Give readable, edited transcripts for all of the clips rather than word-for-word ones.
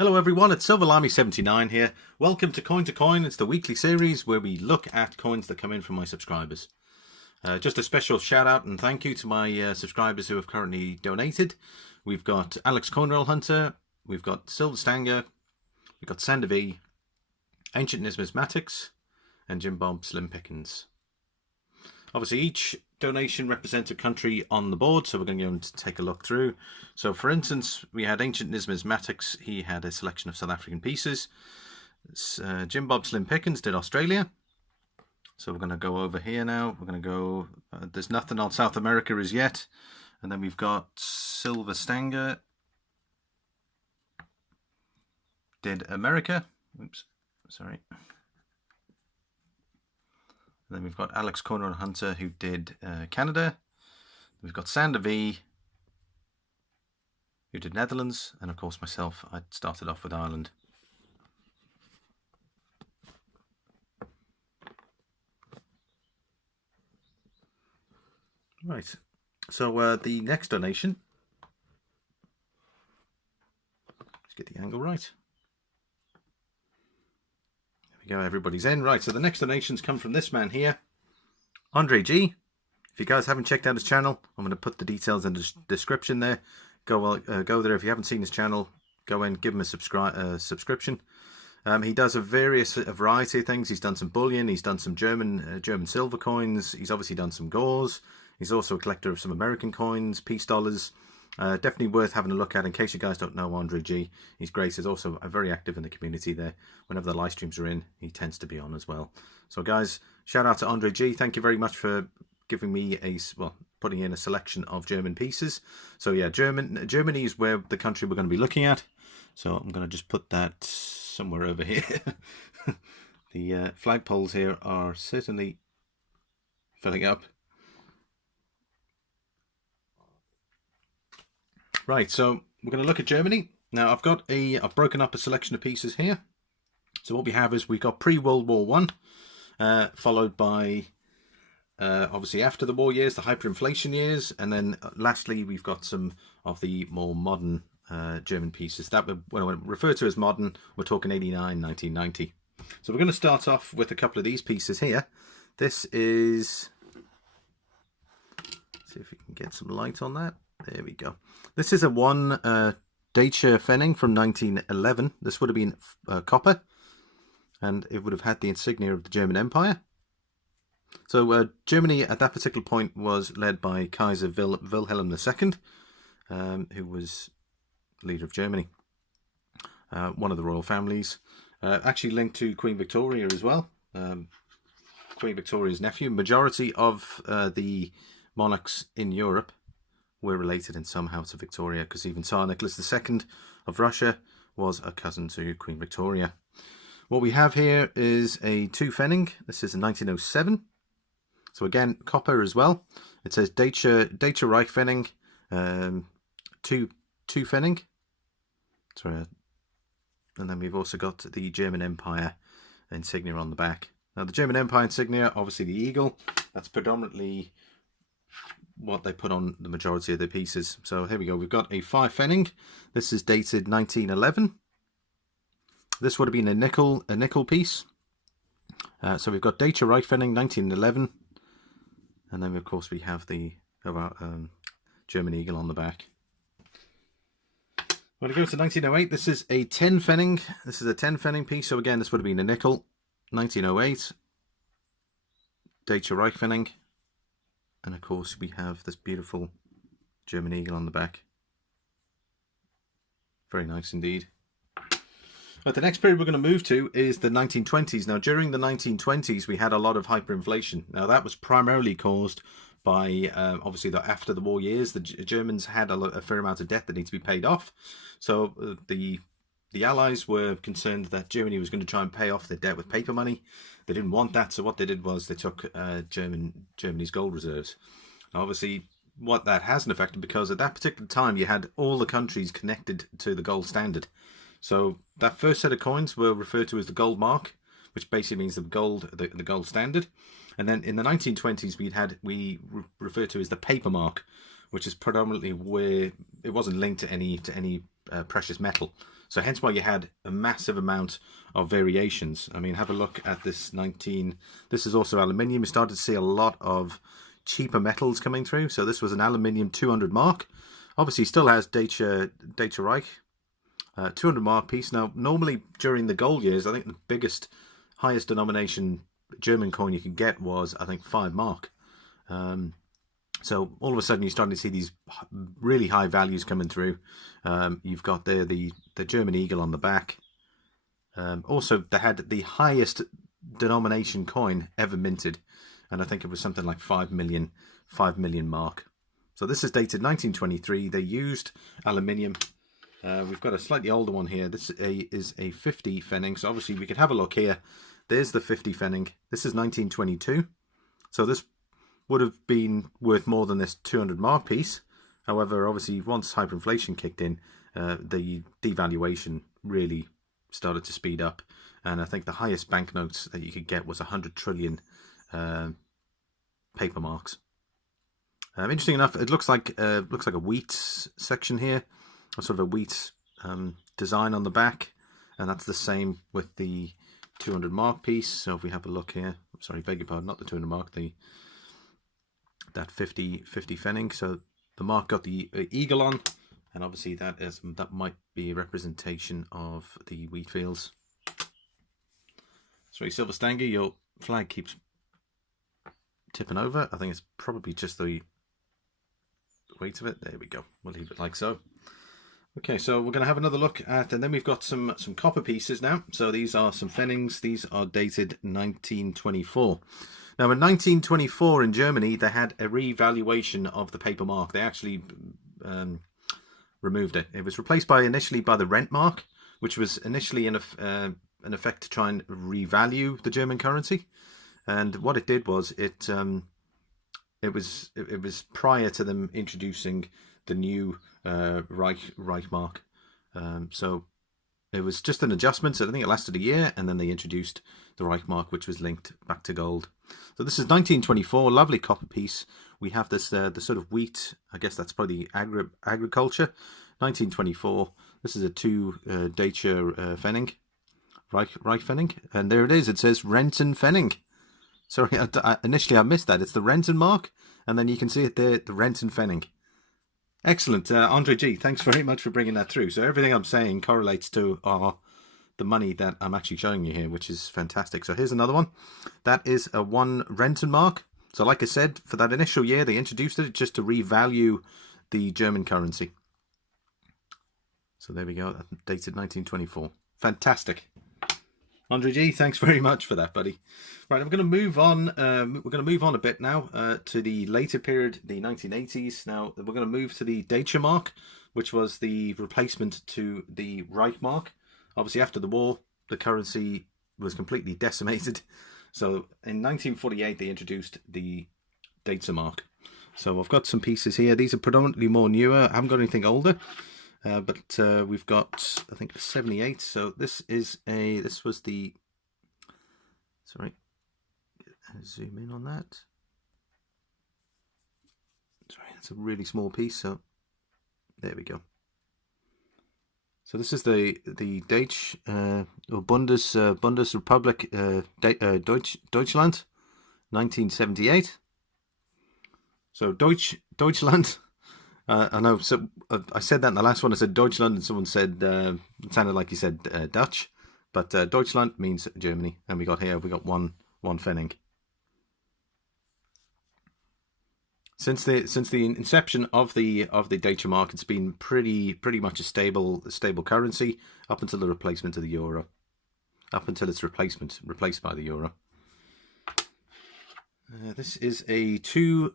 Hello everyone, it's SilverLamy79 here. Welcome to Coin to Coin. It's the weekly series where we look at coins that come in from my subscribers. Just a special shout out and thank you to my subscribers who have currently donated. We've got Alex Coinroll Hunter, we've got Silver Stanger, we've got Sander V, Ancient Numismatics, and Jim Bob Slim Pickens. Obviously each donation represents a country on the board, so we're going to go and take a look through. So for instance, we had Ancient Numismatics. He had a selection of South African pieces. Jim Bob Slim Pickens did Australia. So we're going to go over here now. We're going to go, there's nothing on South America as yet. And then we've got Silver Stanger did America. Oops, sorry. And then we've got Alex Coinroll Hunter who did Canada. We've got Sander V who did Netherlands. And of course myself, I started off with Ireland. Right, so the next donation. Let's get the angle right. Go, everybody's in. Right, so the next donations come from this man here, Andre G. If you guys haven't checked out his channel, I'm going to put the details in the description there. Go there. If you haven't seen his channel, go in, give him a subscription. He does a variety of things. He's done some bullion, he's done some German silver coins, he's obviously done some gauze. He's also a collector of some American coins, peace dollars. Definitely worth having a look at in case you guys don't know Andre G. He's great. He's also very active in the community there. Whenever the live streams are in, he tends to be on as well. So guys, shout out to Andre G. Thank you very much for giving me putting in a selection of German pieces. So yeah, Germany is where the country we're going to be looking at. So I'm going to just put that somewhere over here. The flagpoles here are certainly filling up. Right, so we're going to look at Germany. Now I've broken up a selection of pieces here. So what we have is we've got pre-World War One, followed by obviously after the war years, the hyperinflation years, and then lastly we've got some of the more modern German pieces. That when I refer to as modern, we're talking 89, 1990. So we're going to start off with a couple of these pieces here. This is, let's see if we can get some light on that. There we go. This is a one Deutsche Pfennig from 1911. This would have been copper, and it would have had the insignia of the German Empire. So Germany at that particular point was led by Kaiser Wilhelm II, who was leader of Germany. One of the royal families, actually linked to Queen Victoria as well. Queen Victoria's nephew. Majority of the monarchs in Europe were related in somehow to Victoria, because even Tsar Nicholas II of Russia was a cousin to Queen Victoria. What we have here is a 2 Pfennig. This is a 1907. So again, copper as well. It says Deutsche Reich Pfennig, 2 Pfennig. Sorry. And then we've also got the German Empire insignia on the back. Now the German Empire insignia, obviously the eagle, that's predominantly what they put on the majority of their pieces. So here we go. We've got a 5 Pfennig. This is dated 1911. This would have been a nickel piece. So we've got Deutsche Reich Pfennig 1911, and then of course we have the German eagle on the back. When we go to 1908, this is a 10 Pfennig. This is a 10 Pfennig piece. So again, this would have been a nickel. 1908. Deutsche Reich Pfennig. And of course we have this beautiful German eagle on the back. Very nice indeed. But the next period we're going to move to is the 1920s. Now during the 1920s we had a lot of hyperinflation. Now that was primarily caused by obviously after the war years. The Germans had a fair amount of debt that needed to be paid off. So the Allies were concerned that Germany was going to try and pay off their debt with paper money. They didn't want that, so what they did was they took Germany's gold reserves. Now, obviously, what that hasn't affected, because at that particular time you had all the countries connected to the gold standard. So that first set of coins were referred to as the gold mark, which basically means the gold standard. And then in the 1920s we refer to as the paper mark, which is predominantly where it wasn't linked to any precious metal. So hence why you had a massive amount of variations. I mean, have a look at this 19. This is also aluminium. You started to see a lot of cheaper metals coming through. So this was an aluminium 200 mark. Obviously, still has Deutsche Reich 200 mark piece. Now, normally during the gold years, I think the highest denomination German coin you could get was, I think, 5 mark. So all of a sudden you're starting to see these really high values coming through. You've got there the German eagle on the back. Also, they had the highest denomination coin ever minted, and I think it was something like 5 million mark. So this is dated 1923. They used aluminium. We've got a slightly older one here. This is a 50 Pfennig. So obviously we could have a look here. There's the 50 Pfennig. This is 1922. So this would have been worth more than this 200 mark piece. However, obviously once hyperinflation kicked in, the devaluation really started to speed up, and I think the highest banknotes that you could get was 100 trillion paper marks. Interesting enough, it looks like a wheat section here, a sort of a wheat design on the back, and that's the same with the 200 mark piece. So if we have a look here, sorry, beg your pardon, not the 200 mark, that 50 Pfennig. So the mark got the eagle on, and obviously that might be a representation of the wheat fields. Sorry, Silver Stanger, your flag keeps tipping over. I think it's probably just the weight of it. There we go. We'll leave it like so. Okay, so we're going to have another look at, and then we've got some copper pieces now. So these are some Pfennigs. These are dated 1924. Now, in 1924 in Germany, they had a revaluation of the paper mark. They actually removed it. It was replaced initially by the rent mark, which was initially in effect to try and revalue the German currency. And what it did was it was prior to them introducing the new Reich mark. So it was just an adjustment. So I think it lasted a year, and then they introduced the Reich mark, which was linked back to gold. So this is 1924, lovely copper piece. We have this the sort of wheat. I guess that's probably agriculture. 1924. This is a 2 Deutsche Pfennig, Reich Pfennig, and there it is. It says Renten Pfennig. Sorry, initially I missed that. It's the Renten mark, and then you can see it there, the Renten Pfennig. Excellent, Andre G. Thanks very much for bringing that through. So everything I'm saying correlates to the money that I'm actually showing you here, which is fantastic. So here's another one. That is a 1 Renten mark. So like I said, for that initial year, they introduced it just to revalue the German currency. So there we go, dated 1924. Fantastic. Andre G, thanks very much for that, buddy. Right, we're going to move on. We're going to move on a bit now to the later period, the 1980s. Now we're going to move to the Deutsche Mark, which was the replacement to the Reich mark. Obviously, after the war, the currency was completely decimated. So in 1948, they introduced the Deutsche Mark. So I've got some pieces here. These are predominantly more newer. I haven't got anything older. But we've got, I think, 78. So this was the, sorry, zoom in on that. Sorry, it's a really small piece. So there we go. So this is the Deutsch or Bundesrepublik Deutschland, 1978. So Deutschland. I know. So I said that in the last one. I said Deutschland, and someone said it sounded like you said Dutch, but Deutschland means Germany. And we got one Pfennig. Since the inception of the Deutsche Mark, it's been pretty much a stable currency up until the replacement of the euro, up until its replaced by the euro. This is a 2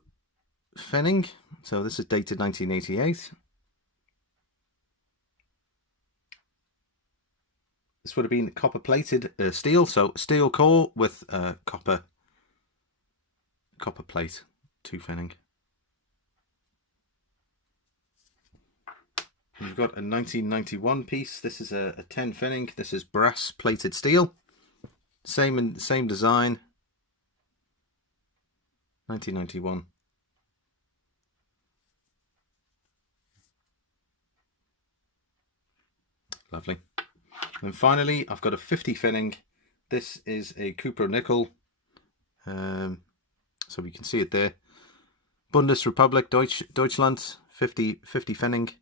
Pfennig, so this is dated 1988. This would have been copper plated steel, so steel core with copper plate, 2 Pfennig. We've got a 1991 piece. This is a 10 Pfennig. This is brass plated steel, same design. 1991. Lovely. And finally, I've got a 50 Pfennig. This is a Cooper nickel. So we can see it there. Bundesrepublik Deutschland, 50 Pfennig.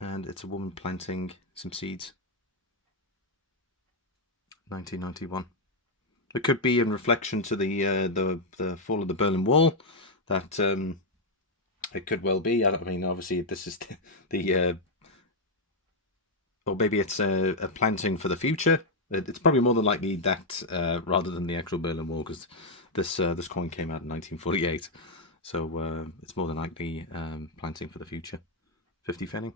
And it's a woman planting some seeds. 1991. It could be in reflection to the fall of the Berlin Wall. That it could well be. I mean, obviously, this is the or maybe it's a planting for the future. It's probably more than likely that rather than the actual Berlin Wall, because this coin came out in 1948. So it's more than likely planting for the future. 50 Pfennig.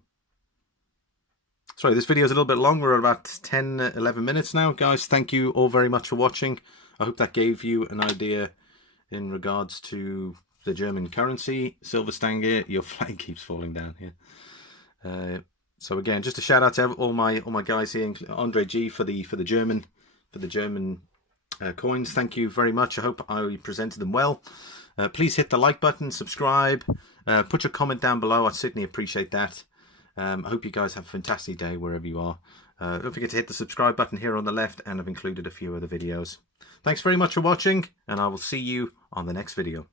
Sorry, this video is a little bit long. We're at about 10-11 minutes now. Guys, thank you all very much for watching. I hope that gave you an idea in regards to the German currency. Silverstange, your flag keeps falling down here. So again, just a shout out to all my guys here, Andre G for the German coins. Thank you very much. I hope I presented them well. Please hit the like button, subscribe, put your comment down below. I'd certainly appreciate that. I hope you guys have a fantastic day wherever you are. Don't forget to hit the subscribe button here on the left, and I've included a few other videos. Thanks very much for watching, and I will see you on the next video.